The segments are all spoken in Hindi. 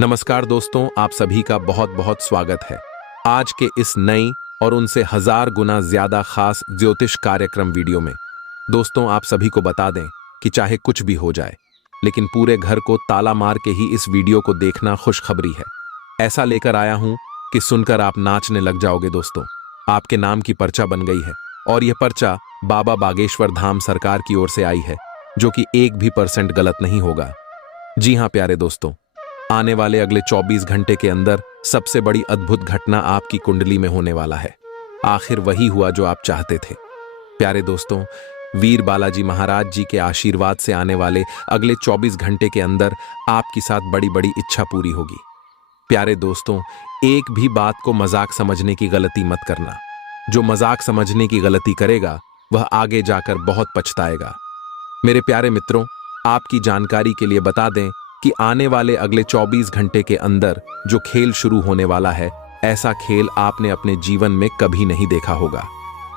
नमस्कार दोस्तों, आप सभी का बहुत बहुत स्वागत है आज के इस नई और उनसे 1000 गुना ज्यादा खास ज्योतिष कार्यक्रम वीडियो में। दोस्तों, आप सभी को बता दें कि चाहे कुछ भी हो जाए, लेकिन पूरे घर को ताला मार के ही इस वीडियो को देखना खुशखबरी है। ऐसा लेकर आया हूं कि सुनकर आप नाचने लग जाओगे। दोस्तों, आपके नाम की पर्चा बन गई है और यह पर्चा बाबा बागेश्वर धाम सरकार की ओर से आई है, जो कि 1% भी गलत नहीं होगा। जी हां प्यारे दोस्तों, आने वाले अगले 24 घंटे के अंदर सबसे बड़ी अद्भुत घटना आपकी कुंडली में होने वाला है। आखिर वही हुआ जो आप चाहते थे। प्यारे दोस्तों, वीर बालाजी महाराज जी के आशीर्वाद से आने वाले अगले 24 घंटे के अंदर आपकी साथ बड़ी बड़ी इच्छा पूरी होगी। प्यारे दोस्तों, एक भी बात को मजाक समझने की गलती मत करना। जो मजाक समझने की गलती करेगा वह आगे जाकर बहुत पछताएगा। मेरे प्यारे मित्रों, आपकी जानकारी के लिए बता दें कि आने वाले अगले 24 घंटे के अंदर जो खेल शुरू होने वाला है, ऐसा खेल आपने अपने जीवन में कभी नहीं देखा होगा।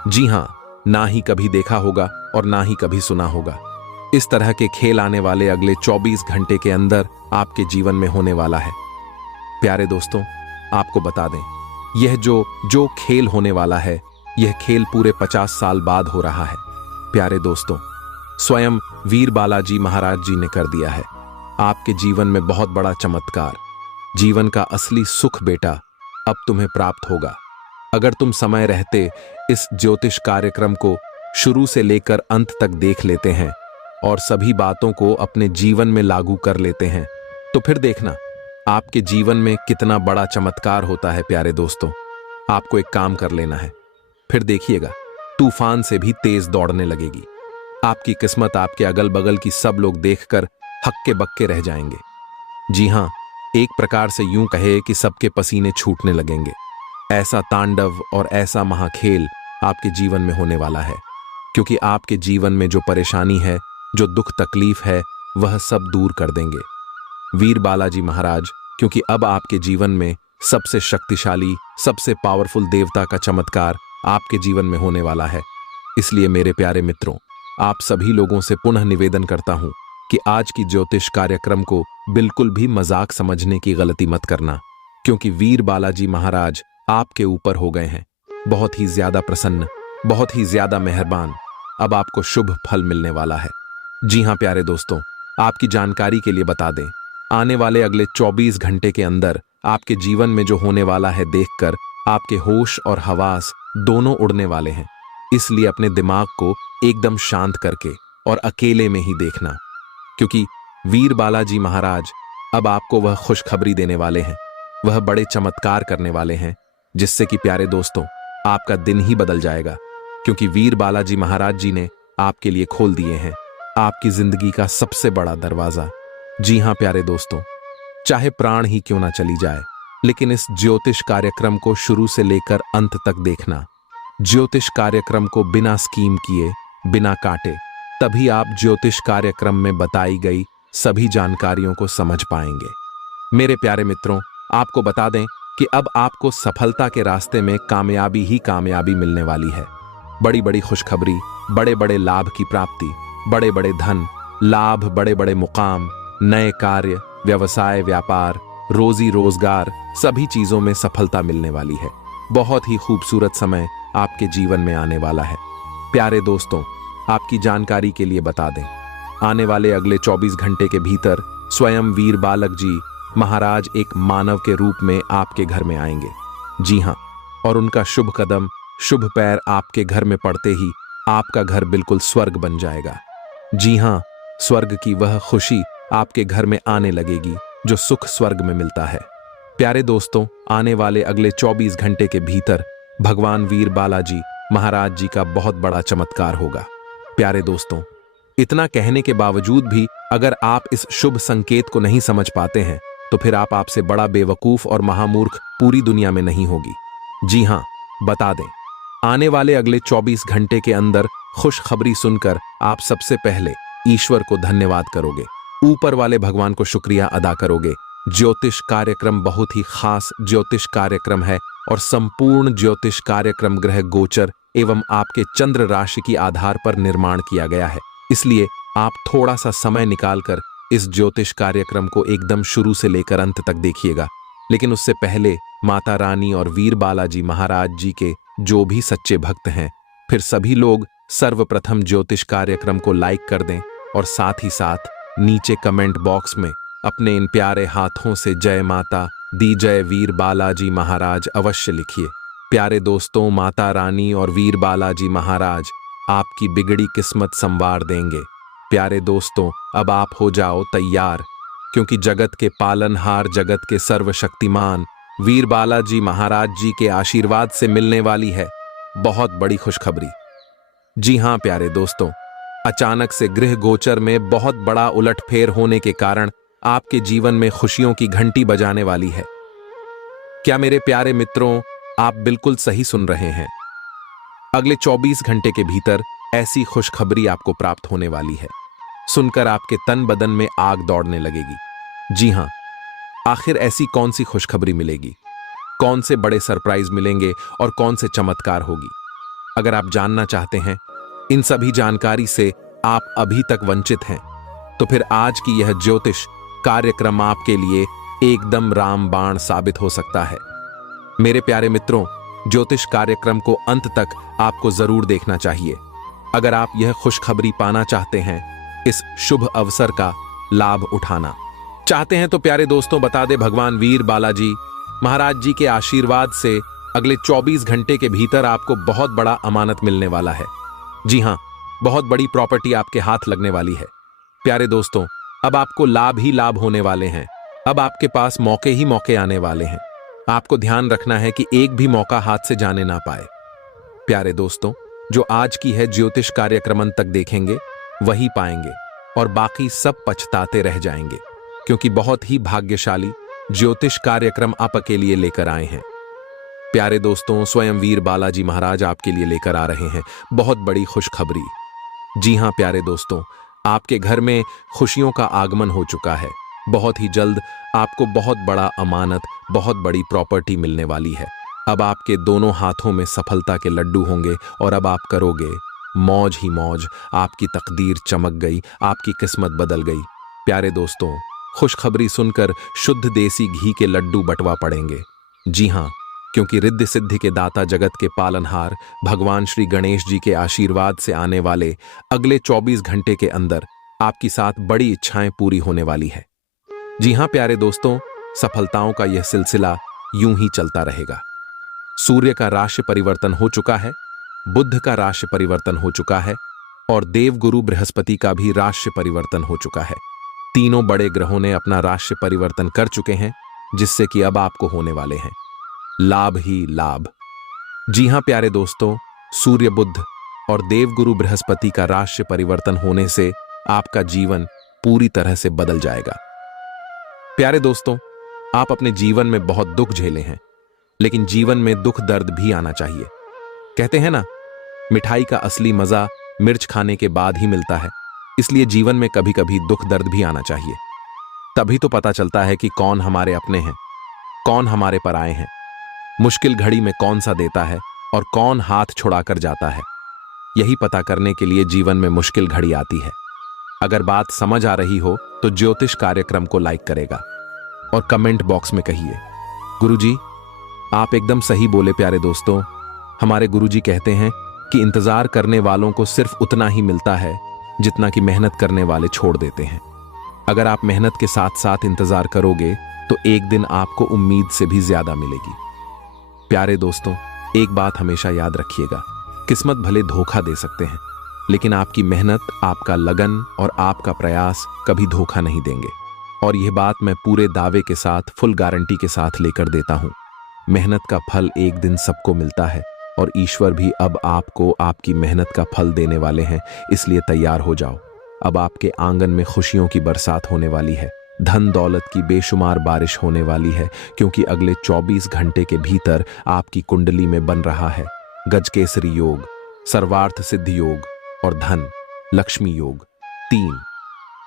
जी हां, ना ही कभी देखा होगा और ना ही कभी सुना होगा। इस तरह के खेल आने वाले अगले 24 घंटे के अंदर आपके जीवन में होने वाला है। प्यारे दोस्तों, आपको बता दें, यह जो खेल होने वाला है, यह खेल पूरे 50 साल बाद हो रहा है। प्यारे दोस्तों, स्वयं वीर बालाजी महाराज जी ने कर दिया है। आपके जीवन में बहुत बड़ा चमत्कार, जीवन का असली सुख बेटा अब तुम्हें प्राप्त होगा। अगर तुम समय रहते इस ज्योतिष कार्यक्रम को शुरू से लेकर अंत तक देख लेते हैं और सभी बातों को अपने जीवन में लागू कर लेते हैं, तो फिर देखना आपके जीवन में कितना बड़ा चमत्कार होता है। प्यारे दोस्तों, आपको एक काम कर लेना है, फिर देखिएगा तूफान से भी तेज दौड़ने लगेगी। आपकी किस्मत आपके अगल बगल की सब लोग देखकर हक्के बक्के रह जाएंगे। जी हां, एक प्रकार से यूं कहे कि सबके पसीने छूटने लगेंगे। ऐसा तांडव और ऐसा महाखेल आपके जीवन में होने वाला है, क्योंकि आपके जीवन में जो परेशानी है, जो दुख तकलीफ है, वह सब दूर कर देंगे वीर बालाजी महाराज। क्योंकि अब आपके जीवन में सबसे शक्तिशाली, सबसे पावरफुल देवता का चमत्कार आपके जीवन में होने वाला है। इसलिए मेरे प्यारे मित्रों, आप सभी लोगों से पुनः निवेदन करता हूं कि आज की ज्योतिष कार्यक्रम को बिल्कुल भी मजाक समझने की गलती मत करना, क्योंकि वीर बालाजी महाराज आपके ऊपर हो गए हैं बहुत ही ज्यादा प्रसन्न, बहुत ही ज्यादा मेहरबान। अब आपको शुभ फल मिलने वाला है। जी हां प्यारे दोस्तों, आपकी जानकारी के लिए बता दें, आने वाले अगले 24 घंटे के अंदर आपके जीवन में जो होने वाला है, देखकर आपके होश और हवास दोनों उड़ने वाले हैं। इसलिए अपने दिमाग को एकदम शांत करके और अकेले में ही देखना, क्योंकि वीर बालाजी महाराज अब आपको वह खुशखबरी देने वाले हैं, वह बड़े चमत्कार करने वाले हैं, जिससे कि प्यारे दोस्तों आपका दिन ही बदल जाएगा। क्योंकि वीर बालाजी महाराज जी ने आपके लिए खोल दिए हैं आपकी जिंदगी का सबसे बड़ा दरवाजा। जी हां प्यारे दोस्तों, चाहे प्राण ही क्यों ना चली जाए, लेकिन इस ज्योतिष कार्यक्रम को शुरू से लेकर अंत तक देखना। ज्योतिष कार्यक्रम को बिना स्कीम किए, बिना काटे, तभी आप ज्योतिष कार्यक्रम में बताई गई सभी जानकारियों को समझ पाएंगे। मेरे प्यारे मित्रों, आपको बता दें कि अब आपको सफलता के रास्ते में कामयाबी ही कामयाबी मिलने वाली है। बड़ी बड़ी खुशखबरी, बड़े बड़े लाभ की प्राप्ति, बड़े बड़े धन लाभ, बड़े बड़े मुकाम, नए कार्य, व्यवसाय, व्यापार, रोजी रोजगार, सभी चीजों में सफलता मिलने वाली है। बहुत ही खूबसूरत समय आपके जीवन में आने वाला है। प्यारे दोस्तों, आपकी जानकारी के लिए बता दें, आने वाले अगले 24 घंटे के भीतर स्वयं वीर बालक जी महाराज एक मानव के रूप में आपके घर में आएंगे। जी हां, और उनका शुभ कदम, शुभ पैर आपके घर में पड़ते ही आपका घर बिल्कुल स्वर्ग बन जाएगा। जी हां, स्वर्ग की वह खुशी आपके घर में आने लगेगी जो सुख स्वर्ग में मिलता है। प्यारे दोस्तों, आने वाले अगले 24 घंटे के भीतर भगवान वीर बालाजी महाराज जी का बहुत बड़ा चमत्कार होगा। प्यारे दोस्तों, इतना कहने के बावजूद भी अगर आप इस शुभ संकेत को नहीं समझ पाते हैं, तो फिर आपसे बड़ा बेवकूफ और महामूर्ख पूरी दुनिया में नहीं होगी। जी हां, बता दें, आने वाले अगले 24 घंटे के अंदर खुशखबरी सुनकर आप सबसे पहले ईश्वर को धन्यवाद करोगे, ऊपर वाले भगवान को शुक्रिया अदा करोगे। ज्योतिष कार्यक्रम बहुत ही खास ज्योतिष कार्यक्रम है और संपूर्ण ज्योतिष कार्यक्रम ग्रह गोचर एवं आपके चंद्र राशि के आधार पर निर्माण किया गया है। इसलिए आप थोड़ा सा समय निकालकर इस ज्योतिष कार्यक्रम को एकदम शुरू से लेकर अंत तक देखिएगा। लेकिन उससे पहले माता रानी और वीर बालाजी महाराज जी के जो भी सच्चे भक्त हैं, फिर सभी लोग सर्वप्रथम ज्योतिष कार्यक्रम को लाइक कर दें और साथ ही साथ नीचे कमेंट बॉक्स में अपने इन प्यारे हाथों से जय माता दी जय वीर बालाजी महाराज अवश्य लिखिए। प्यारे दोस्तों, माता रानी और वीर बालाजी महाराज आपकी बिगड़ी किस्मत संवार देंगे। प्यारे दोस्तों, अब आप हो जाओ तैयार, क्योंकि जगत के पालनहार, जगत के सर्वशक्तिमान वीर बालाजी महाराज जी के आशीर्वाद से मिलने वाली है बहुत बड़ी खुशखबरी। जी हां प्यारे दोस्तों, अचानक से गृह गोचर में बहुत बड़ा उलटफेर होने के कारण आपके जीवन में खुशियों की घंटी बजाने वाली है। क्या मेरे प्यारे मित्रों, आप बिल्कुल सही सुन रहे हैं। अगले 24 घंटे के भीतर ऐसी खुशखबरी आपको प्राप्त होने वाली है। सुनकर आपके तन बदन में आग दौड़ने लगेगी। जी हां, आखिर ऐसी कौन सी खुशखबरी मिलेगी, कौन से बड़े सरप्राइज मिलेंगे और कौन से चमत्कार होगी? अगर आप जानना चाहते हैं इन सभी जानकारी से आप अभी तक वंचित हैं, तो फिर आज की यह ज्योतिष कार्यक्रम आपके लिए एकदम रामबाण साबित हो सकता है। मेरे प्यारे मित्रों, ज्योतिष कार्यक्रम को अंत तक आपको जरूर देखना चाहिए अगर आप यह खुशखबरी पाना चाहते हैं, इस शुभ अवसर का लाभ उठाना चाहते हैं। तो प्यारे दोस्तों, बता दे भगवान वीर बालाजी महाराज जी के आशीर्वाद से अगले 24 घंटे के भीतर आपको बहुत बड़ा अमानत मिलने वाला है। जी हां, बहुत बड़ी प्रॉपर्टी आपके हाथ लगने वाली है। प्यारे दोस्तों, अब आपको लाभ ही लाभ होने वाले हैं। अब आपके पास मौके ही मौके आने वाले हैं। आपको ध्यान रखना है कि एक भी मौका हाथ से जाने ना पाए। प्यारे दोस्तों, जो आज की है ज्योतिष कार्यक्रम तक देखेंगे वही पाएंगे और बाकी सब पछताते रह जाएंगे, क्योंकि बहुत ही भाग्यशाली ज्योतिष कार्यक्रम आपके लिए लेकर आए हैं। प्यारे दोस्तों, स्वयं वीर बालाजी महाराज आपके लिए लेकर आ रहे हैं बहुत बड़ी खुशखबरी। जी हां प्यारे दोस्तों, आपके घर में खुशियों का आगमन हो चुका है। बहुत ही जल्द आपको बहुत बड़ा अमानत, बहुत बड़ी प्रॉपर्टी मिलने वाली है। अब आपके दोनों हाथों में सफलता के लड्डू होंगे और अब आप करोगे मौज ही मौज। आपकी तकदीर चमक गई, आपकी किस्मत बदल गई। प्यारे दोस्तों, खुशखबरी सुनकर शुद्ध देसी घी के लड्डू बंटवा पड़ेंगे। जी हां, क्योंकि रिद्धि सिद्धि के दाता, जगत के पालनहार भगवान श्री गणेश जी के आशीर्वाद से आने वाले अगले 24 घंटे के अंदर आपकी साथ बड़ी इच्छाएं पूरी होने वाली है। जी हां प्यारे दोस्तों, सफलताओं का यह सिलसिला यूं ही चलता रहेगा। सूर्य का राशि परिवर्तन हो चुका है, बुध का राशि परिवर्तन हो चुका है और देवगुरु बृहस्पति का भी राशि परिवर्तन हो चुका है। तीनों बड़े ग्रहों ने अपना राशि परिवर्तन कर चुके हैं, जिससे कि अब आपको होने वाले हैं लाभ ही लाभ। जी हां प्यारे दोस्तों, सूर्य, बुध और देवगुरु बृहस्पति का राशि परिवर्तन होने से आपका जीवन पूरी तरह से बदल जाएगा। प्यारे दोस्तों, आप अपने जीवन में बहुत दुख झेले हैं, लेकिन जीवन में दुख दर्द भी आना चाहिए। कहते हैं ना, मिठाई का असली मजा मिर्च खाने के बाद ही मिलता है। इसलिए जीवन में कभी कभी दुख दर्द भी आना चाहिए। तभी तो पता चलता है कि कौन हमारे अपने हैं, कौन हमारे पराए हैं, मुश्किल घड़ी में कौन सा देता है और कौन हाथ छुड़ाकर जाता है। यही पता करने के लिए जीवन में मुश्किल घड़ी आती है। अगर बात समझ आ रही हो तो ज्योतिष कार्यक्रम को लाइक करेगा और कमेंट बॉक्स में कहिए, गुरुजी आप एकदम सही बोले। प्यारे दोस्तों, हमारे गुरुजी कहते हैं कि इंतजार करने वालों को सिर्फ उतना ही मिलता है जितना कि मेहनत करने वाले छोड़ देते हैं। अगर आप मेहनत के साथ साथ इंतजार करोगे तो एक दिन आपको उम्मीद से भी ज्यादा मिलेगी। प्यारे दोस्तों, एक बात हमेशा याद रखिएगा, किस्मत भले धोखा दे सकते हैं, लेकिन आपकी मेहनत, आपका लगन और आपका प्रयास कभी धोखा नहीं देंगे। और यह बात मैं पूरे दावे के साथ, फुल गारंटी के साथ लेकर देता हूं। मेहनत का फल एक दिन सबको मिलता है और ईश्वर भी अब आपको आपकी मेहनत का फल देने वाले हैं। इसलिए तैयार हो जाओ। अब आपके आंगन में खुशियों की बरसात होने वाली है, धन दौलत की बेशुमार बारिश होने वाली है, क्योंकि अगले 24 घंटे के भीतर आपकी कुंडली में बन रहा है गजकेसरी योग, सर्वार्थ सिद्धि योग और धन लक्ष्मी योग। 3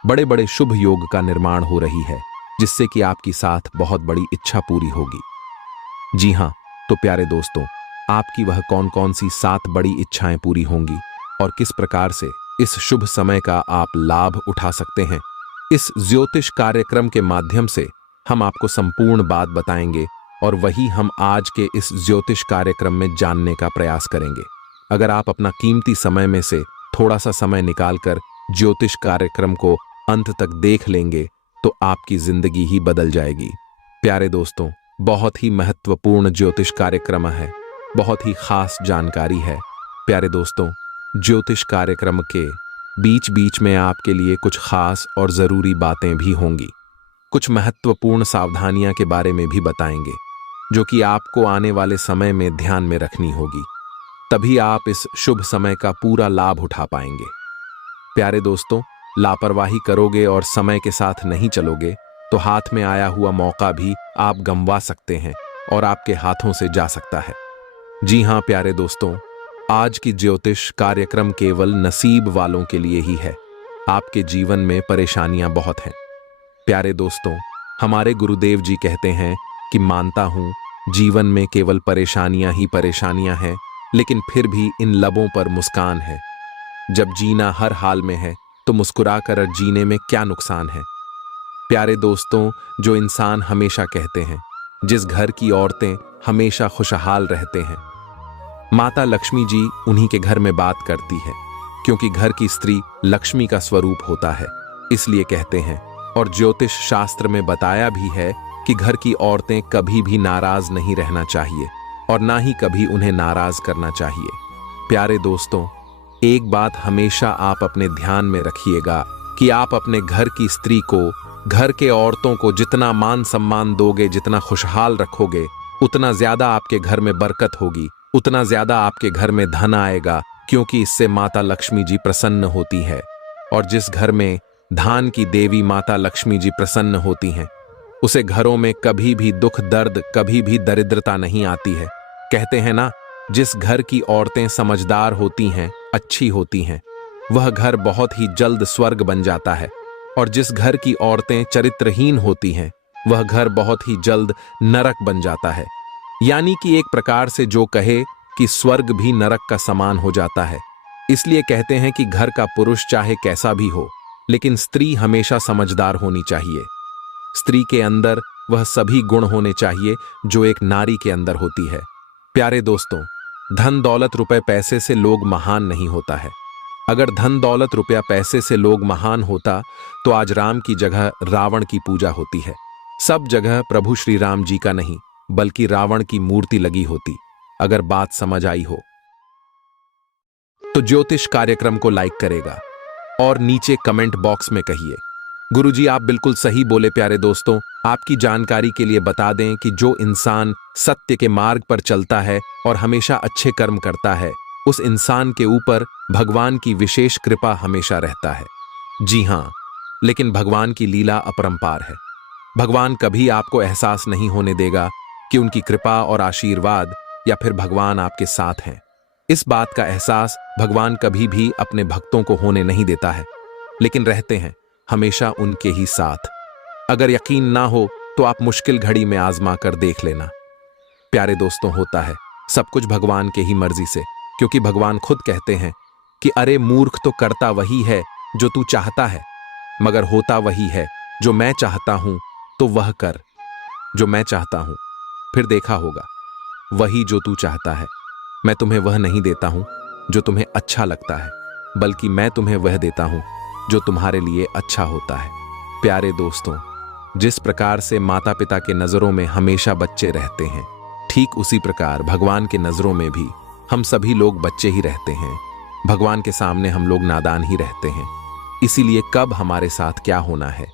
बड़े बड़े शुभ योग का निर्माण हो रही है, जिससे कि आपकी साथ बहुत बड़ी इच्छा पूरी होगी। जी हां, तो प्यारे दोस्तों, आपकी वह कौन कौन सी 7 बड़ी इच्छाएं पूरी होंगी और किस प्रकार से इस शुभ समय का आप लाभ उठा सकते हैं, इस ज्योतिष कार्यक्रम के माध्यम से हम आपको संपूर्ण बात बताएंगे और वही हम आज के इस ज्योतिष कार्यक्रम में जानने का प्रयास करेंगे। अगर आप अपना कीमती समय में से थोड़ा सा समय निकालकर ज्योतिष कार्यक्रम को अंत तक देख लेंगे तो आपकी जिंदगी ही बदल जाएगी। प्यारे दोस्तों, बहुत ही महत्वपूर्ण ज्योतिष कार्यक्रम है, बहुत ही खास जानकारी है। प्यारे दोस्तों, ज्योतिष कार्यक्रम के बीच बीच में आपके लिए कुछ खास और जरूरी बातें भी होंगी। कुछ महत्वपूर्ण सावधानियां के बारे में भी बताएंगे जो कि आपको आने वाले समय में ध्यान में रखनी होगी, तभी आप इस शुभ समय का पूरा लाभ उठा पाएंगे। प्यारे दोस्तों, लापरवाही करोगे और समय के साथ नहीं चलोगे तो हाथ में आया हुआ मौका भी आप गंवा सकते हैं और आपके हाथों से जा सकता है। जी हां प्यारे दोस्तों, आज की ज्योतिष कार्यक्रम केवल नसीब वालों के लिए ही है। आपके जीवन में परेशानियां बहुत हैं। प्यारे दोस्तों, हमारे गुरुदेव जी कहते हैं कि मानता हूं जीवन में केवल परेशानियां ही परेशानियां हैं, लेकिन फिर भी इन लबों पर मुस्कान है। जब जीना हर हाल में है तो मुस्कुराकर जीने में क्या नुकसान है। प्यारे दोस्तों, जो इंसान हमेशा कहते हैं, जिस घर की औरतें हमेशा खुशहाल रहते हैं, माता लक्ष्मी जी उन्हीं के घर में बात करती है, क्योंकि घर की स्त्री लक्ष्मी का स्वरूप होता है, इसलिए कहते हैं। और ज्योतिष शास्त्र में बताया भी है कि घर की औरतें कभी भी नाराज नहीं रहना चाहिए और ना ही कभी उन्हें नाराज करना चाहिए। प्यारे दोस्तों, एक बात हमेशा आप अपने ध्यान में रखिएगा कि आप अपने घर की स्त्री को, घर के औरतों को जितना मान सम्मान दोगे, जितना खुशहाल रखोगे, उतना ज्यादा आपके घर में बरकत होगी, उतना ज्यादा आपके घर में धन आएगा, क्योंकि इससे माता लक्ष्मी जी प्रसन्न होती है। और जिस घर में धान की देवी माता लक्ष्मी जी प्रसन्न होती हैं, उसे घरों में कभी भी दुख दर्द, कभी भी दरिद्रता नहीं आती है। कहते हैं ना, जिस घर की औरतें समझदार होती हैं, अच्छी होती हैं, वह घर बहुत ही जल्द स्वर्ग बन जाता है। और जिस घर की औरतें चरित्रहीन होती हैं, वह घर बहुत ही जल्द नरक बन जाता है। यानी कि एक प्रकार से जो कहे कि स्वर्ग भी नरक का समान हो जाता है। इसलिए कहते हैं कि घर का पुरुष चाहे कैसा भी हो, लेकिन स्त्री हमेशा समझदार होनी चाहिए। स्त्री के अंदर वह सभी गुण होने चाहिए जो एक नारी के अंदर होती है। प्यारे दोस्तों, धन दौलत रुपए पैसे से लोग महान नहीं होता है। अगर धन दौलत रुपया पैसे से लोग महान होता तो आज राम की जगह रावण की पूजा होती है। सब जगह प्रभु श्री राम जी का नहीं बल्कि रावण की मूर्ति लगी होती। अगर बात समझ आई हो तो ज्योतिष कार्यक्रम को लाइक करेगा और नीचे कमेंट बॉक्स में कहिए, गुरुजी आप बिल्कुल सही बोले। प्यारे दोस्तों, आपकी जानकारी के लिए बता दें कि जो इंसान सत्य के मार्ग पर चलता है और हमेशा अच्छे कर्म करता है, उस इंसान के ऊपर भगवान की विशेष कृपा हमेशा रहता है। जी हां, लेकिन भगवान की लीला अपरंपार है। भगवान कभी आपको एहसास नहीं होने देगा कि उनकी कृपा और आशीर्वाद या फिर भगवान आपके साथ हैं। इस बात का एहसास भगवान कभी भी अपने भक्तों को होने नहीं देता है, लेकिन रहते हैं हमेशा उनके ही साथ। अगर यकीन ना हो तो आप मुश्किल घड़ी में आजमा कर देख लेना। प्यारे दोस्तों, होता है सब कुछ भगवान के ही मर्जी से, क्योंकि भगवान खुद कहते हैं कि अरे मूर्ख, तो करता वही है जो तू चाहता है, मगर होता वही है जो मैं चाहता हूं, तो वह कर जो मैं चाहता हूं, फिर देखा होगा वही जो तू चाहता है। मैं तुम्हें वह नहीं देता हूं जो तुम्हें अच्छा लगता है, बल्कि मैं तुम्हें वह देता हूं जो तुम्हारे लिए अच्छा होता है। प्यारे दोस्तों, जिस प्रकार से माता पिता के नजरों में हमेशा बच्चे रहते हैं, ठीक उसी प्रकार भगवान के नजरों में भी हम सभी लोग बच्चे ही रहते हैं। भगवान के सामने हम लोग नादान ही रहते हैं। इसीलिए कब हमारे साथ क्या होना है,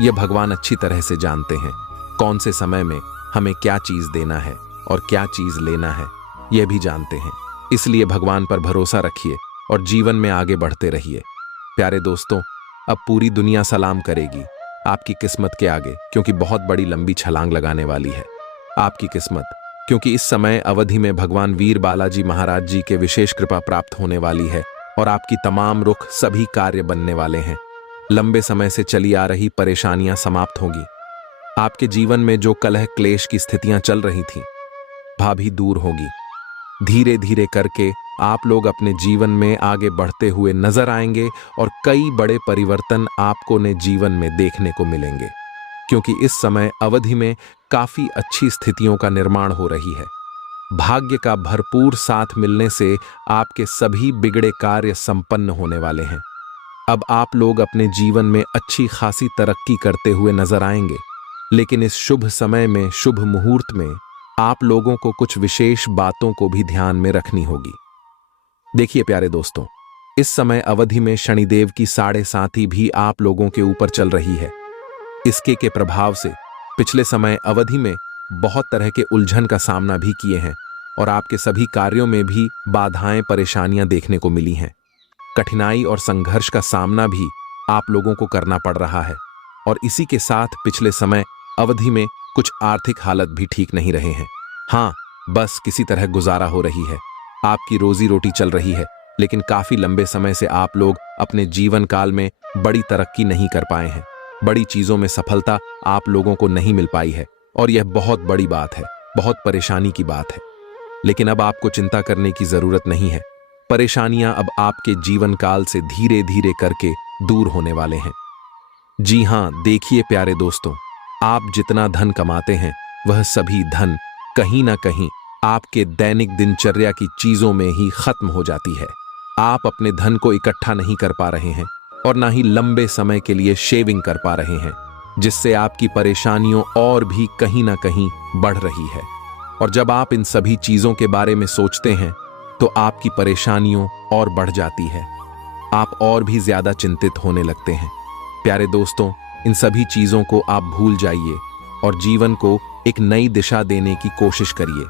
यह भगवान अच्छी तरह से जानते हैं। कौन से समय में हमें क्या चीज देना है और क्या चीज लेना है, यह भी जानते हैं। इसलिए भगवान पर भरोसा रखिए और जीवन में आगे बढ़ते रहिए। प्यारे दोस्तों, अब पूरी दुनिया सलाम करेगी आपकी किस्मत के आगे, क्योंकि बहुत बड़ी लंबी छलांग लगाने वाली है आपकी किस्मत, क्योंकि इस समय अवधि में भगवान वीर बालाजी महाराज जी के विशेष कृपा प्राप्त होने वाली है और आपकी तमाम रुख सभी कार्य बनने वाले हैं। लंबे समय से चली आ रही परेशानियां समाप्त होंगी। आपके जीवन में जो कलह क्लेश की स्थितियां चल रही थीं, भाभी दूर होगी। धीरे धीरे करके आप लोग अपने जीवन में आगे बढ़ते हुए नजर आएंगे और कई बड़े परिवर्तन आपको ने जीवन में देखने को मिलेंगे, क्योंकि इस समय अवधि में काफी अच्छी स्थितियों का निर्माण हो रही है। भाग्य का भरपूर साथ मिलने से आपके सभी बिगड़े कार्य संपन्न होने वाले हैं। अब आप लोग अपने जीवन में अच्छी खासी तरक्की करते हुए नजर आएंगे, लेकिन इस शुभ समय में, शुभ मुहूर्त में आप लोगों को कुछ विशेष बातों को भी ध्यान में रखनी होगी। देखिए प्यारे दोस्तों, इस समय अवधि में शनिदेव की 7.5 भी आप लोगों के ऊपर चल रही है। इसके के प्रभाव से पिछले समय अवधि में बहुत तरह के उलझन का सामना भी किए हैं और आपके सभी कार्यों में भी बाधाएं, परेशानियां देखने को मिली हैं। कठिनाई और संघर्ष का सामना भी आप लोगों को करना पड़ रहा है और इसी के साथ पिछले समय अवधि में कुछ आर्थिक हालत भी ठीक नहीं रहे हैं। हाँ, बस किसी तरह गुजारा हो रही है, आपकी रोजी रोटी चल रही है, लेकिन काफी लंबे समय से आप लोग अपने जीवन काल में बड़ी तरक्की नहीं कर पाए हैं। बड़ी चीजों में सफलता आप लोगों को नहीं मिल पाई है और यह बहुत बड़ी बात है, बहुत परेशानी की बात है। लेकिन अब आपको चिंता करने की जरूरत नहीं है। परेशानियां अब आपके जीवन काल से धीरे धीरे करके दूर होने वाले हैं। जी हां, देखिए प्यारे दोस्तों, आप जितना धन कमाते हैं वह सभी धन कहीं ना कहीं आपके दैनिक दिनचर्या की चीजों में ही खत्म हो जाती है। आप अपने धन को इकट्ठा नहीं कर पा रहे हैं और ना ही लंबे समय के लिए शेविंग कर पा रहे हैं, जिससे आपकी परेशानियों और भी कहीं ना कहीं बढ़ रही है। और जब आप इन सभी चीजों के बारे में सोचते हैं तो आपकी परेशानियों और बढ़ जाती है, आप और भी ज्यादा चिंतित होने लगते हैं। प्यारे दोस्तों, इन सभी चीजों को आप भूल जाइए और जीवन को एक नई दिशा देने की कोशिश करिए,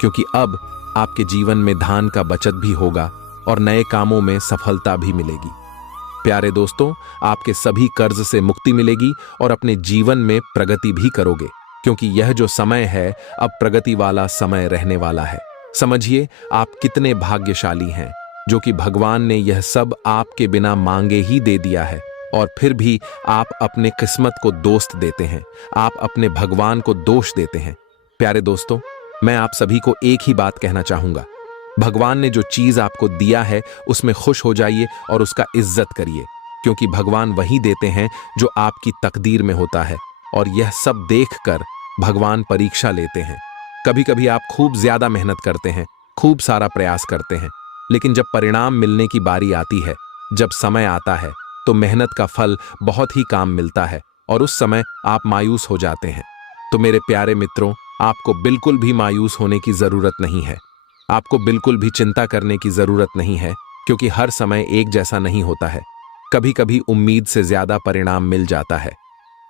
क्योंकि अब आपके जीवन में धन का बचत भी होगा और नए कामों में सफलता भी मिलेगी। प्यारे दोस्तों, आपके सभी कर्ज से मुक्ति मिलेगी और अपने जीवन में प्रगति भी करोगे, क्योंकि यह जो समय है अब प्रगति वाला समय रहने वाला है। समझिए आप कितने भाग्यशाली हैं, जो कि भगवान ने यह सब आपके बिना मांगे ही दे दिया है और फिर भी आप अपने किस्मत को दोस्त देते हैं, आप अपने भगवान को दोष देते हैं। प्यारे दोस्तों, मैं आप सभी को एक ही बात कहना चाहूंगा, भगवान ने जो चीज आपको दिया है उसमें खुश हो जाइए और उसका इज्जत करिए, क्योंकि भगवान वही देते हैं जो आपकी तकदीर में होता है और यह सब देखकर भगवान परीक्षा लेते हैं। कभी कभी आप खूब ज्यादा मेहनत करते हैं, खूब सारा प्रयास करते हैं, लेकिन जब परिणाम मिलने की बारी आती है, जब समय आता है, तो मेहनत का फल बहुत ही काम मिलता है और उस समय आप मायूस हो जाते हैं। तो मेरे प्यारे मित्रों, आपको बिल्कुल भी मायूस होने की जरूरत नहीं है, आपको बिल्कुल भी चिंता करने की जरूरत नहीं है, क्योंकि हर समय एक जैसा नहीं होता है। कभी कभी उम्मीद से ज्यादा परिणाम मिल जाता है,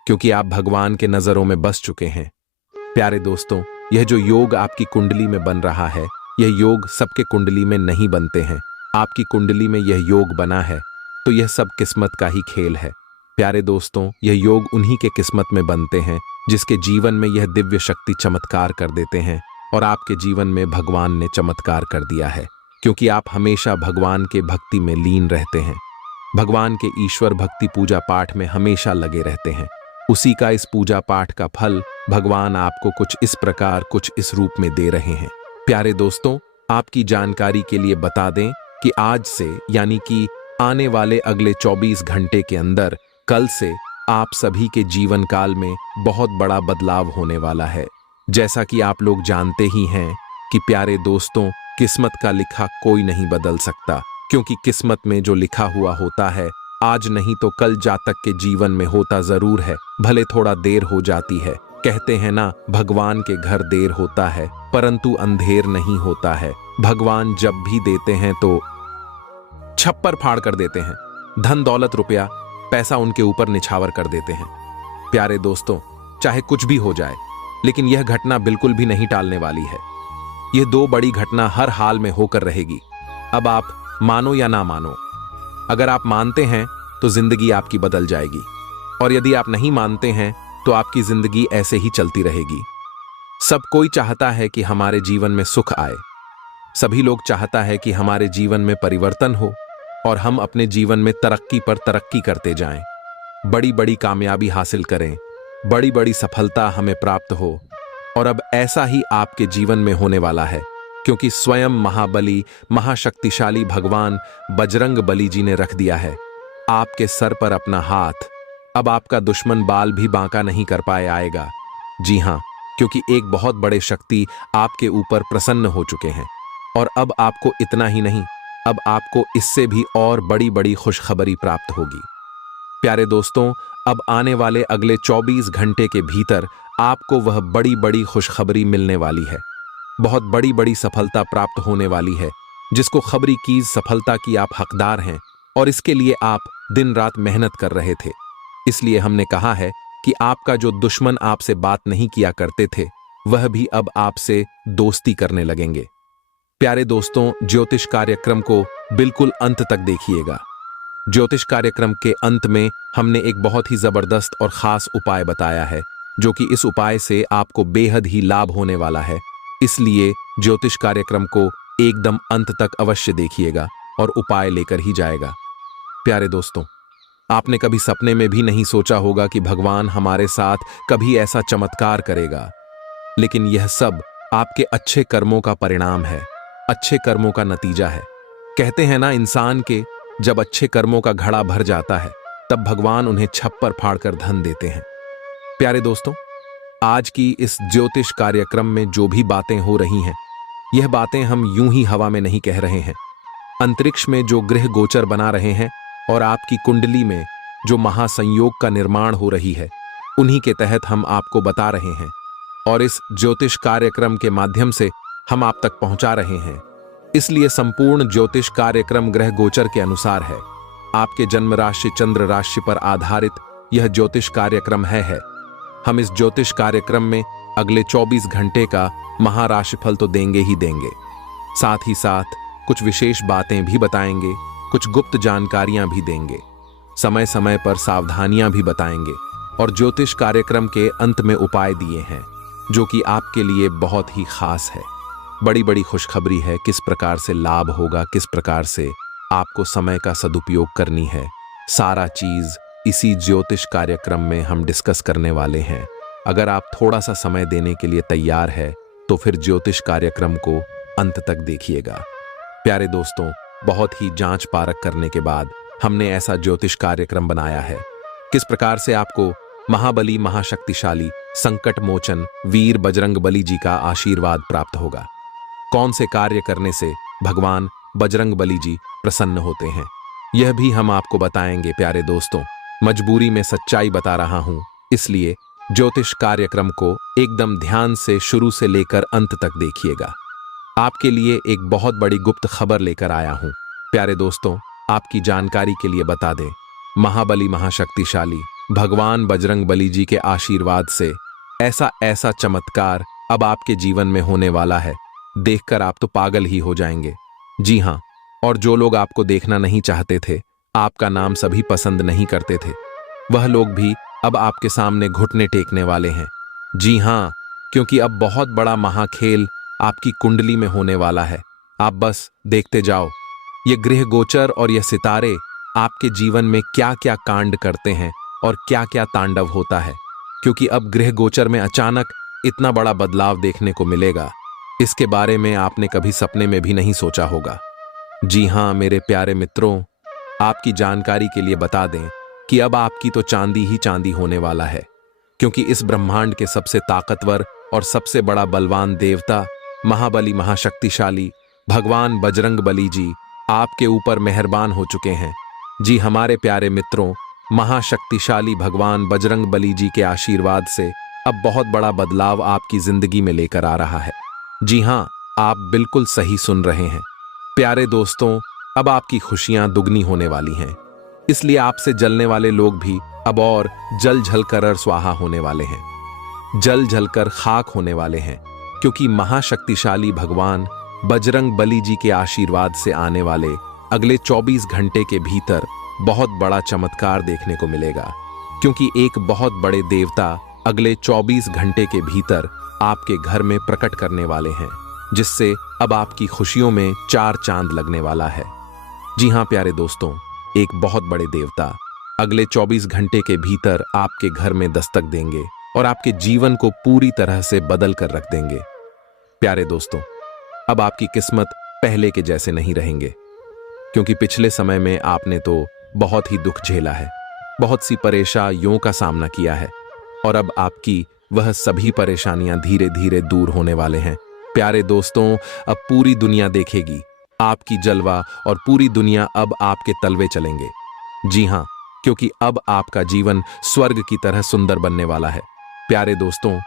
क्योंकि आप भगवान के नजरों में बस चुके हैं। प्यारे दोस्तों, यह जो योग आपकी कुंडली में बन रहा है, यह योग सबके कुंडली में नहीं बनते हैं। आपकी कुंडली में यह योग बना है तो यह सब किस्मत का ही खेल है। प्यारे दोस्तों, यह योग उन्हीं के किस्मत में बनते हैं जिसके जीवन में यह दिव्य शक्ति चमत्कार कर देते हैं, और आपके जीवन में भगवान ने चमत्कार कर दिया है, क्योंकि आप हमेशा भगवान के भक्ति में लीन रहते हैं, भगवान के ईश्वर भक्ति पूजा पाठ में हमेशा लगे रहते हैं। उसी का इस पूजा पाठ का फल भगवान आपको कुछ इस प्रकार, कुछ इस रूप में दे रहे हैं। प्यारे दोस्तों, आपकी जानकारी के लिए बता दें कि आज से, यानी कि आने वाले अगले 24 घंटे के अंदर, कल से आप सभी के जीवन काल में बहुत बड़ा बदलाव होने वाला है। जैसा कि आप लोग जानते ही हैं कि प्यारे दोस्तों, किस्मत का लिखा कोई नहीं बदल सकता, क्योंकि किस्मत में जो लिखा हुआ होता है, आज नहीं तो कल जातक के जीवन में होता जरूर है, भले थोड़ा देर हो जाती है। कहते हैं ना, भगवान के घर देर होता है परंतु अंधेर नहीं होता है। भगवान जब भी देते हैं तो छप्पर फाड़ कर देते हैं, धन दौलत रुपया पैसा उनके ऊपर निछावर कर देते हैं। प्यारे दोस्तों, चाहे कुछ भी हो जाए, लेकिन यह घटना बिल्कुल भी नहीं टालने वाली है। यह दो बड़ी घटना हर हाल में होकर रहेगी। अब आप मानो या ना मानो, अगर आप मानते हैं तो जिंदगी आपकी बदल जाएगी, और यदि आप नहीं मानते हैं तो आपकी जिंदगी ऐसे ही चलती रहेगी। सब कोई चाहता है कि हमारे जीवन में सुख आए, सभी लोग चाहता है कि हमारे जीवन में परिवर्तन हो और हम अपने जीवन में तरक्की पर तरक्की करते जाएं, बड़ी बड़ी कामयाबी हासिल करें, बड़ी बड़ी सफलता हमें प्राप्त हो। और अब ऐसा ही आपके जीवन में होने वाला है, क्योंकि स्वयं महाबली महाशक्तिशाली भगवान बजरंग बली जी ने रख दिया है आपके सर पर अपना हाथ। अब आपका दुश्मन बाल भी बांका नहीं कर पाए आएगा। जी हां, क्योंकि एक बहुत बड़े शक्ति आपके ऊपर प्रसन्न हो चुके हैं। और अब आपको इतना ही नहीं, अब आपको इससे भी और बड़ी बड़ी खुशखबरी प्राप्त होगी। प्यारे दोस्तों, अब आने वाले अगले 24 घंटे के भीतर आपको वह बड़ी बड़ी खुशखबरी मिलने वाली है। बहुत बड़ी बड़ी सफलता प्राप्त होने वाली है, जिसको खबरी की सफलता की आप हकदार हैं और इसके लिए आप दिन रात मेहनत कर रहे थे। इसलिए हमने कहा है कि आपका जो दुश्मन आपसे बात नहीं किया करते थे, वह भी अब आपसे दोस्ती करने लगेंगे। प्यारे दोस्तों, ज्योतिष कार्यक्रम को बिल्कुल अंत तक देखिएगा। ज्योतिष कार्यक्रम के अंत में हमने एक बहुत ही जबरदस्त और खास उपाय बताया है, जो कि इस उपाय से आपको बेहद ही लाभ होने वाला है। इसलिए ज्योतिष कार्यक्रम को एकदम अंत तक अवश्य देखिएगा और उपाय लेकर ही जाएगा। प्यारे दोस्तों, आपने कभी सपने में भी नहीं सोचा होगा कि भगवान हमारे साथ कभी ऐसा चमत्कार करेगा, लेकिन यह सब आपके अच्छे कर्मों का परिणाम है, अच्छे कर्मों का नतीजा है। कहते हैं ना, इंसान के जब अच्छे कर्मों का घड़ा भर जाता है, तब भगवान उन्हें छप्पर फाड़कर धन देते हैं। प्यारे दोस्तों, आज की इस ज्योतिष कार्यक्रम में जो भी बातें हो रही हैं, यह बातें हम यूं ही हवा में नहीं कह रहे हैं। अंतरिक्ष में जो ग्रह गोचर बना रहे हैं और आपकी कुंडली में जो महासंयोग का निर्माण हो रही है, उन्हीं के तहत हम आपको बता रहे हैं और इस ज्योतिष कार्यक्रम के माध्यम से हम आप तक पहुंचा रहे हैं। इसलिए संपूर्ण ज्योतिष कार्यक्रम ग्रह गोचर के अनुसार है। आपके जन्म राशि चंद्र राशि पर आधारित यह ज्योतिष कार्यक्रम है। हम इस ज्योतिष कार्यक्रम में अगले 24 घंटे का महाराशिफल तो देंगे ही देंगे, साथ ही साथ कुछ विशेष बातें भी बताएंगे, कुछ गुप्त जानकारियां भी देंगे, समय समय पर सावधानियां भी बताएंगे और ज्योतिष कार्यक्रम के अंत में उपाय दिए हैं, जो कि आपके लिए बहुत ही खास है। बड़ी बड़ी खुशखबरी है, किस प्रकार से लाभ होगा, किस प्रकार से आपको समय का सदुपयोग करनी है, सारा चीज इसी ज्योतिष कार्यक्रम में हम डिस्कस करने वाले हैं। अगर आप थोड़ा सा समय देने के लिए तैयार है तो फिर ज्योतिष कार्यक्रम को अंत तक देखिएगा। प्यारे दोस्तों, बहुत ही जांच परख करने के बाद हमने ऐसा ज्योतिष कार्यक्रम बनाया है, किस प्रकार से आपको महाबली महाशक्तिशाली संकट मोचन वीर बजरंग बली जी का आशीर्वाद प्राप्त होगा। कौन से कार्य करने से भगवान बजरंग बली जी प्रसन्न होते हैं, यह भी हम आपको बताएंगे। प्यारे दोस्तों, मजबूरी में सच्चाई बता रहा हूं, इसलिए ज्योतिष कार्यक्रम को एकदम ध्यान से शुरू से लेकर अंत तक देखिएगा। आपके लिए एक बहुत बड़ी गुप्त खबर लेकर आया हूं। प्यारे दोस्तों, आपकी जानकारी के लिए बता दें, महाबली महाशक्तिशाली भगवान बजरंग बली जी के आशीर्वाद से ऐसा ऐसा चमत्कार अब आपके जीवन में होने वाला है, देखकर आप तो पागल ही हो जाएंगे। जी हां, और जो लोग आपको देखना नहीं चाहते थे, आपका नाम सभी पसंद नहीं करते थे, वह लोग भी अब आपके सामने घुटने टेकने वाले हैं। जी हां, क्योंकि अब बहुत बड़ा महाखेल आपकी कुंडली में होने वाला है। आप बस देखते जाओ, ये गृह गोचर और ये सितारे आपके जीवन में क्या क्या कांड करते हैं और क्या क्या तांडव होता है, क्योंकि अब गृह गोचर में अचानक इतना बड़ा बदलाव देखने को मिलेगा। इसके बारे में आपने कभी सपने में भी नहीं सोचा होगा। जी हां मेरे प्यारे मित्रों, आपकी जानकारी के लिए बता दें कि अब आपकी तो चांदी ही चांदी होने वाला है, क्योंकि इस ब्रह्मांड के सबसे ताकतवर और सबसे बड़ा बलवान देवता महाबली महाशक्तिशाली भगवान बजरंग बली जी आपके ऊपर मेहरबान हो चुके हैं। जी हमारे प्यारे मित्रों, महाशक्तिशाली भगवान बजरंग बली जी के आशीर्वाद से अब बहुत बड़ा बदलाव आपकी जिंदगी में लेकर आ रहा है। जी हां, आप बिल्कुल सही सुन रहे हैं। प्यारे दोस्तों, अब आपकी खुशियां दुगनी होने वाली हैं, इसलिए आपसे जलने वाले लोग भी अब और जल जलकर स्वाहा होने वाले हैं, जल जलकर खाक होने वाले हैं, क्योंकि महाशक्तिशाली भगवान बजरंग बली जी के आशीर्वाद से आने वाले अगले 24 घंटे के भीतर बहुत बड़ा चमत्कार देखने को मिलेगा। क्योंकि एक बहुत बड़े देवता अगले 24 घंटे के भीतर आपके घर में प्रकट करने वाले हैं, जिससे अब आपकी खुशियों में 4 चांद लगने वाला है। जी हां प्यारे दोस्तों, एक बहुत बड़े देवता अगले 24 घंटे के भीतर आपके घर में दस्तक देंगे और आपके जीवन को पूरी तरह से बदल कर रख देंगे। प्यारे दोस्तों, अब आपकी किस्मत पहले के जैसे नहीं रहेंगे, क्योंकि पिछले समय में आपने तो बहुत ही दुख झेला है, बहुत सी परेशानियों का सामना किया है, और अब आपकी वह सभी परेशानियां धीरे धीरे दूर होने वाले हैं। प्यारे दोस्तों, अब पूरी दुनिया देखेगी आपकी जलवा, और पूरी दुनिया अब आपके तलवे चलेंगे। जी हाँ, क्योंकि अब आपका जीवन स्वर्ग की तरह सुंदर बनने वाला है। प्यारे दोस्तों,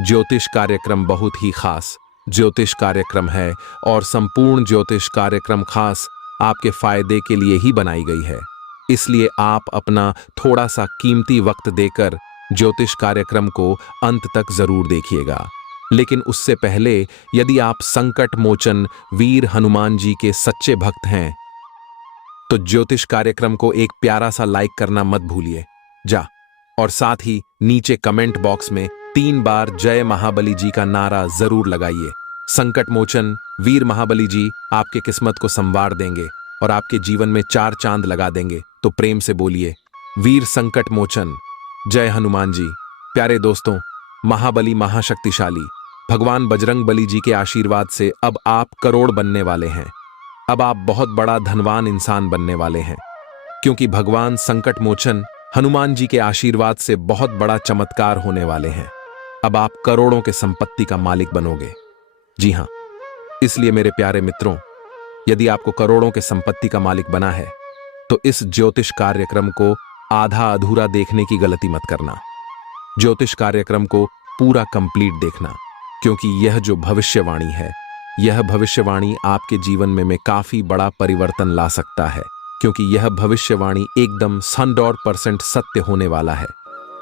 ज्योतिष कार्यक्रम बहुत ही खास ज्योतिष कार्यक्रम है, और संपूर्ण ज्योतिष कार्यक्रम खास आपके फायदे के लिए ही बनाई गई है। इसलिए आप अपना थोड़ा सा कीमती वक्त देकर ज्योतिष कार्यक्रम को अंत तक जरूर देखिएगा। लेकिन उससे पहले, यदि आप संकट मोचन वीर हनुमान जी के सच्चे भक्त हैं, तो ज्योतिष कार्यक्रम को एक प्यारा सा लाइक करना मत भूलिए और साथ ही नीचे कमेंट बॉक्स में 3 बार जय महाबली जी का नारा जरूर लगाइए। संकट मोचन वीर महाबली जी आपके किस्मत को संवार देंगे और आपके जीवन में 4 चांद लगा देंगे। तो प्रेम से बोलिए, वीर संकट मोचन, जय हनुमान जी। प्यारे दोस्तों, महाबली महाशक्तिशाली भगवान बजरंग बली जी के आशीर्वाद से अब आप करोड़ बनने वाले हैं। अब आप बहुत बड़ा धनवान इंसान बनने वाले हैं, क्योंकि भगवान संकट मोचन हनुमान जी के आशीर्वाद से बहुत बड़ा चमत्कार होने वाले हैं। अब आप करोड़ों के संपत्ति का मालिक बनोगे। जी हां, इसलिए मेरे प्यारे मित्रों, यदि आपको करोड़ों के संपत्ति का मालिक बना है, तो इस ज्योतिष कार्यक्रम को आधा अधूरा देखने की गलती मत करना। ज्योतिष कार्यक्रम को पूरा कंप्लीट देखना, क्योंकि यह जो भविष्यवाणी है, यह भविष्यवाणी आपके जीवन में काफी बड़ा परिवर्तन ला सकता है, क्योंकि यह भविष्यवाणी एकदम 100% सत्य होने वाला है।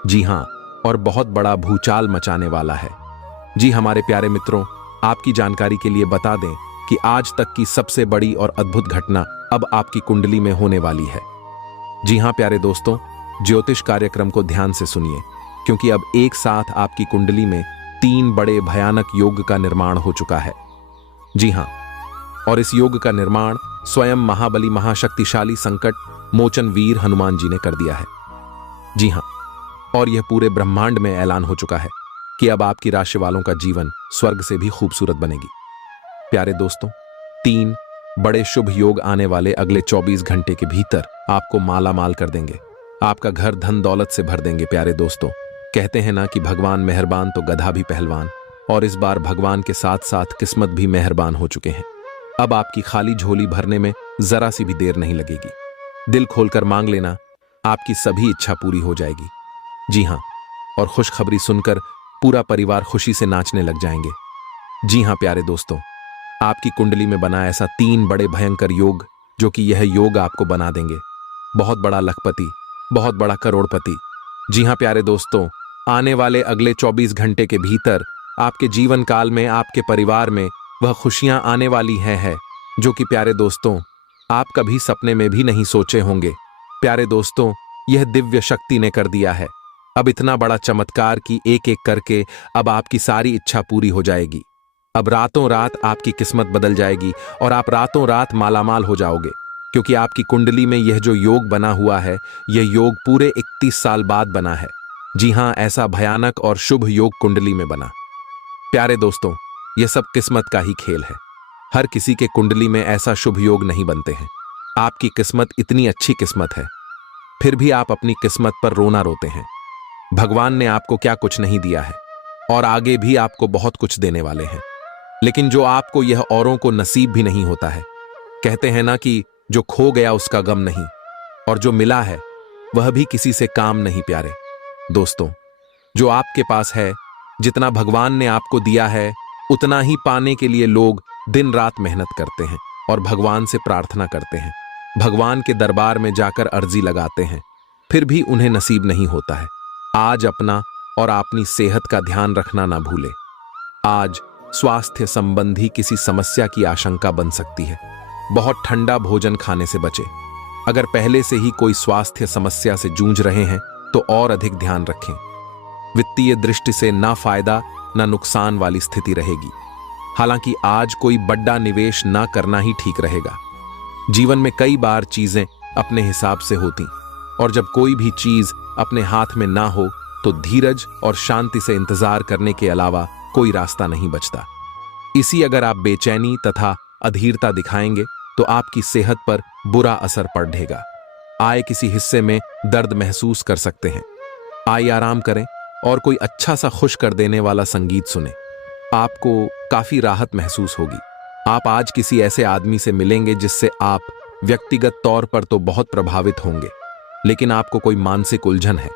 जी हां, और बहुत बड़ा भूचाल मचाने वाला है। जी हमारे प्यारे मित्रों, आपकी जानकारी के लिए बता दें कि आज तक की सबसे बड़ी और अद्भुत घटना अब आपकी कुंडली में होने वाली है। जी हां प्यारे दोस्तों, ज्योतिष कार्यक्रम को ध्यान से सुनिए, क्योंकि अब एक साथ आपकी कुंडली में 3 बड़े भयानक योग का निर्माण हो चुका है। जी हां, और इस योग का निर्माण स्वयं महाबली महाशक्तिशाली संकट मोचन वीर हनुमान जी ने कर दिया है। जी हां, और यह पूरे ब्रह्मांड में ऐलान हो चुका है कि अब आपकी राशि वालों का जीवन स्वर्ग से भी खूबसूरत बनेगी। प्यारे दोस्तों, 3 बड़े शुभ योग आने वाले अगले 24 घंटे के भीतर आपको माला माल कर देंगे, आपका घर धन दौलत से भर देंगे। प्यारे दोस्तों, कहते हैं ना कि भगवान मेहरबान तो गधा भी पहलवान, और इस बार भगवान के साथ साथ किस्मत भी मेहरबान हो चुके हैं। अब आपकी खाली झोली भरने में जरा सी भी देर नहीं लगेगी। दिल खोलकर मांग लेना, आपकी सभी इच्छा पूरी हो जाएगी। जी हां, और खुशखबरी सुनकर पूरा परिवार खुशी से नाचने लग जाएंगे। जी हां प्यारे दोस्तों, आपकी कुंडली में बना ऐसा 3 बड़े भयंकर योग, जो कि यह योग आपको बना देंगे बहुत बड़ा लखपति, बहुत बड़ा करोड़पति। जी हां प्यारे दोस्तों, आने वाले अगले 24 घंटे के भीतर आपके जीवन काल में, आपके परिवार में वह खुशियां आने वाली है जो कि प्यारे दोस्तों आप कभी सपने में भी नहीं सोचे होंगे। प्यारे दोस्तों, यह दिव्य शक्ति ने कर दिया है अब इतना बड़ा चमत्कार कि एक एक करके अब आपकी सारी इच्छा पूरी हो जाएगी। अब रातों रात आपकी किस्मत बदल जाएगी और आप रातों रात मालामाल हो जाओगे, क्योंकि आपकी कुंडली में यह जो योग बना हुआ है, यह योग पूरे 31 साल बाद बना है। जी हां, ऐसा भयानक और शुभ योग कुंडली में बना। प्यारे दोस्तों, यह सब किस्मत का ही खेल है। हर किसी के कुंडली में ऐसा शुभ योग नहीं बनते हैं। आपकी किस्मत इतनी अच्छी किस्मत है, फिर भी आप अपनी किस्मत पर रोना रोते हैं। भगवान ने आपको क्या कुछ नहीं दिया है, और आगे भी आपको बहुत कुछ देने वाले हैं, लेकिन जो आपको यह औरों को नसीब भी नहीं होता है। कहते हैं ना कि जो खो गया उसका गम नहीं, और जो मिला है वह भी किसी से काम नहीं। प्यारे दोस्तों, जो आपके पास है, जितना भगवान ने आपको दिया है, उतना ही पाने के लिए लोग दिन रात मेहनत करते हैं और भगवान से प्रार्थना करते हैं, भगवान के दरबार में जाकर अर्जी लगाते हैं, फिर भी उन्हें नसीब नहीं होता है। आज अपना और अपनी सेहत का ध्यान रखना ना भूले। आज स्वास्थ्य संबंधी किसी समस्या की आशंका बन सकती है। बहुत ठंडा भोजन खाने से बचे। अगर पहले से ही कोई स्वास्थ्य समस्या से जूझ रहे हैं तो और अधिक ध्यान रखें। वित्तीय दृष्टि से ना फायदा ना नुकसान वाली स्थिति रहेगी। हालांकि आज कोई बड़ा निवेश ना करना ही ठीक रहेगा। जीवन में कई बार चीजें अपने हिसाब से होती, और जब कोई भी चीज अपने हाथ में ना हो तो धीरज और शांति से इंतजार करने के अलावा कोई रास्ता नहीं बचता। इसी अगर आप बेचैनी तथा अधीरता दिखाएंगे तो आपकी सेहत पर बुरा असर पड़ेगा। आय किसी हिस्से में दर्द महसूस कर सकते हैं। आइए आराम करें और कोई अच्छा सा खुश कर देने वाला संगीत सुने। आपको काफी राहत महसूस होगी। आप आज किसी ऐसे आदमी से मिलेंगे जिससे आप व्यक्तिगत तौर पर तो बहुत प्रभावित होंगे, लेकिन आपको कोई मानसिक उलझन है।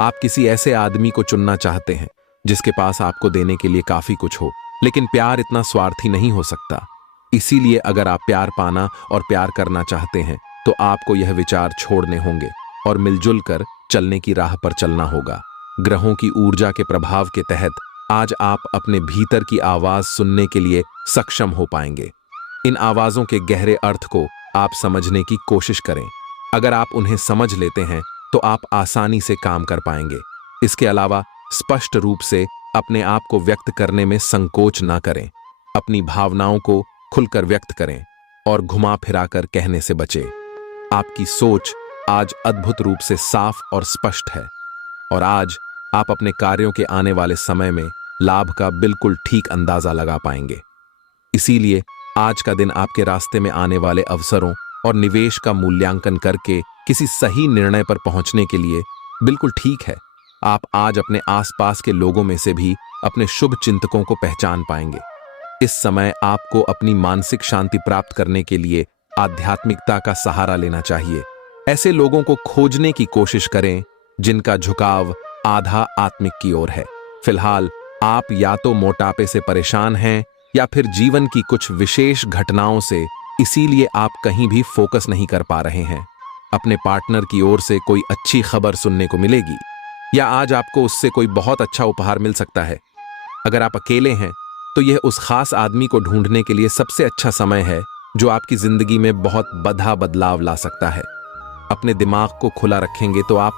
आप किसी ऐसे आदमी को चुनना चाहते हैं जिसके पास आपको देने के लिए काफी कुछ हो, लेकिन प्यार इतना स्वार्थी नहीं हो सकता। इसीलिए अगर आप प्यार पाना और प्यार करना चाहते हैं तो आपको यह विचार छोड़ने होंगे और मिलजुल कर चलने की राह पर चलना होगा। ग्रहों की ऊर्जा के प्रभाव के तहत आज आप अपने भीतर की आवाज सुनने के लिए सक्षम हो पाएंगे। इन आवाजों के गहरे अर्थ को आप समझने की कोशिश करें। अगर आप उन्हें समझ लेते हैं तो आप आसानी से काम कर पाएंगे। इसके अलावा स्पष्ट रूप से अपने आप को व्यक्त करने में संकोच ना करें। अपनी भावनाओं को खुलकर व्यक्त करें और घुमा फिरा कर कहने से बचें। आपकी सोच आज अद्भुत रूप से साफ और स्पष्ट है और आज आप अपने कार्यों के आने वाले समय में लाभ का बिल्कुल ठीक अंदाजा लगा पाएंगे। इसीलिए आज का दिन आपके रास्ते में आने वाले अवसरों और निवेश का मूल्यांकन करके किसी सही निर्णय पर पहुंचने के लिए बिल्कुल ठीक है। आप आज अपने आसपास के लोगों में से भी अपने शुभ चिंतकों को पहचान पाएंगे। इस समय आपको अपनी मानसिक शांति प्राप्त करने के लिए आध्यात्मिकता का सहारा लेना चाहिए। ऐसे लोगों को खोजने की कोशिश करें जिनका झुकाव आधा आत्मिक की ओर है। फिलहाल आप या तो मोटापे से परेशान हैं या फिर जीवन की कुछ विशेष घटनाओं से, इसीलिए आप कहीं भी फोकस नहीं कर पा रहे हैं। अपने पार्टनर की ओर से कोई अच्छी खबर सुनने को मिलेगी या आज आपको उससे कोई बहुत अच्छा उपहार मिल सकता है। अगर आप अकेले हैं तो यह उस खास आदमी को ढूंढने के लिए सबसे अच्छा समय है जो आपकी जिंदगी में बहुत बड़ा बदलाव ला सकता है। अपने दिमाग को खुला रखेंगे तो आप